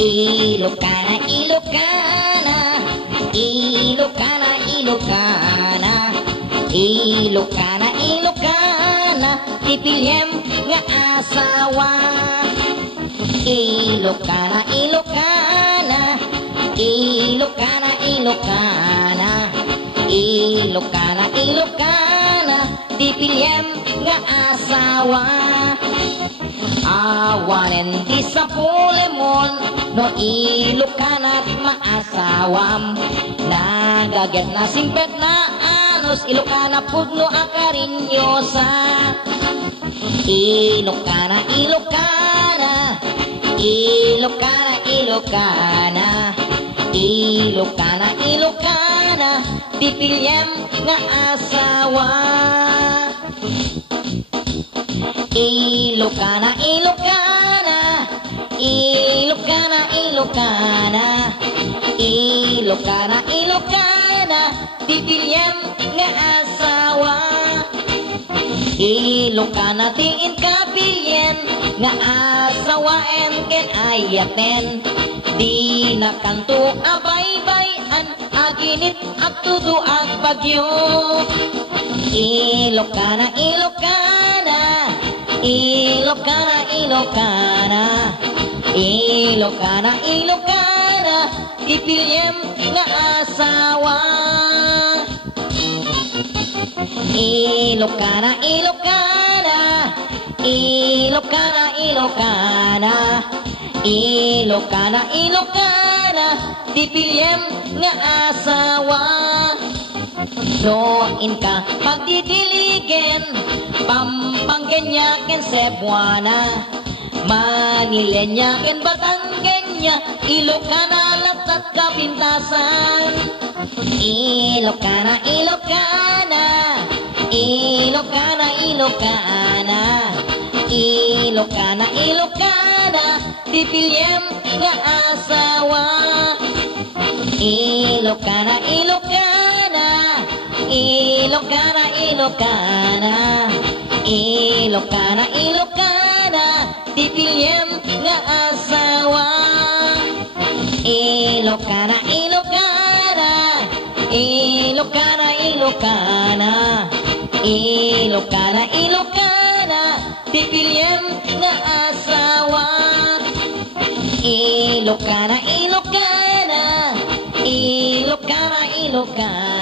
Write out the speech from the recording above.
Ilocana, Ilocana, Ilocana, Ilocana, Ilocana, Ilocana, tipiliem nga asawa. Ilocana, Ilocana, Ilocana, Ilocana, Ilocana, Ilocana, tipiliem nga asawa. Awanen di sa pulemon, no Ilocana't maasawam. Nagaget na simpet na anos, Ilocana pudno akarinyosa. Ilocana, Ilocana, Ilocana, Ilocana, Ilocana, Ilocana, tipiliem nga asawa. Ilocana, Ilocana, Ilocana, Ilocana, Ilocana, Ilocana, tipiliem nga asawa. Ilocana tiin kapilyen nga asawaen ken ayaten. Di na kanto abay-bayan, aginit at tudo ang bagyo. Ilocana, Ilocana, Ilocana, Ilocana, Ilocana, Ilocana, tipiliem nga asawa. Ilocana, Ilocana, Ilocana, Ilocana, Ilocana, Ilocana, tipiliem nga asawa. Noin ka pagdidiligen, Pampanggenyaken Cebuana, Manilenyaken Batanggenya, Ilocana latat kapintasan. Ilocana, Ilocana, Ilocana, Ilocana, Ilocana, Ilocana, tipiliem nga asawa. Ilocana, Ilocana, Ilocana, Ilocana, Ilocana, Ilocana, tipiliem nga asawa. Ilocana, Ilocana, Ilocana, Ilocana, Ilocana, Ilocana, tipiliem nga asawa. Ilocana, Ilocana, Ilocana, Ilocana,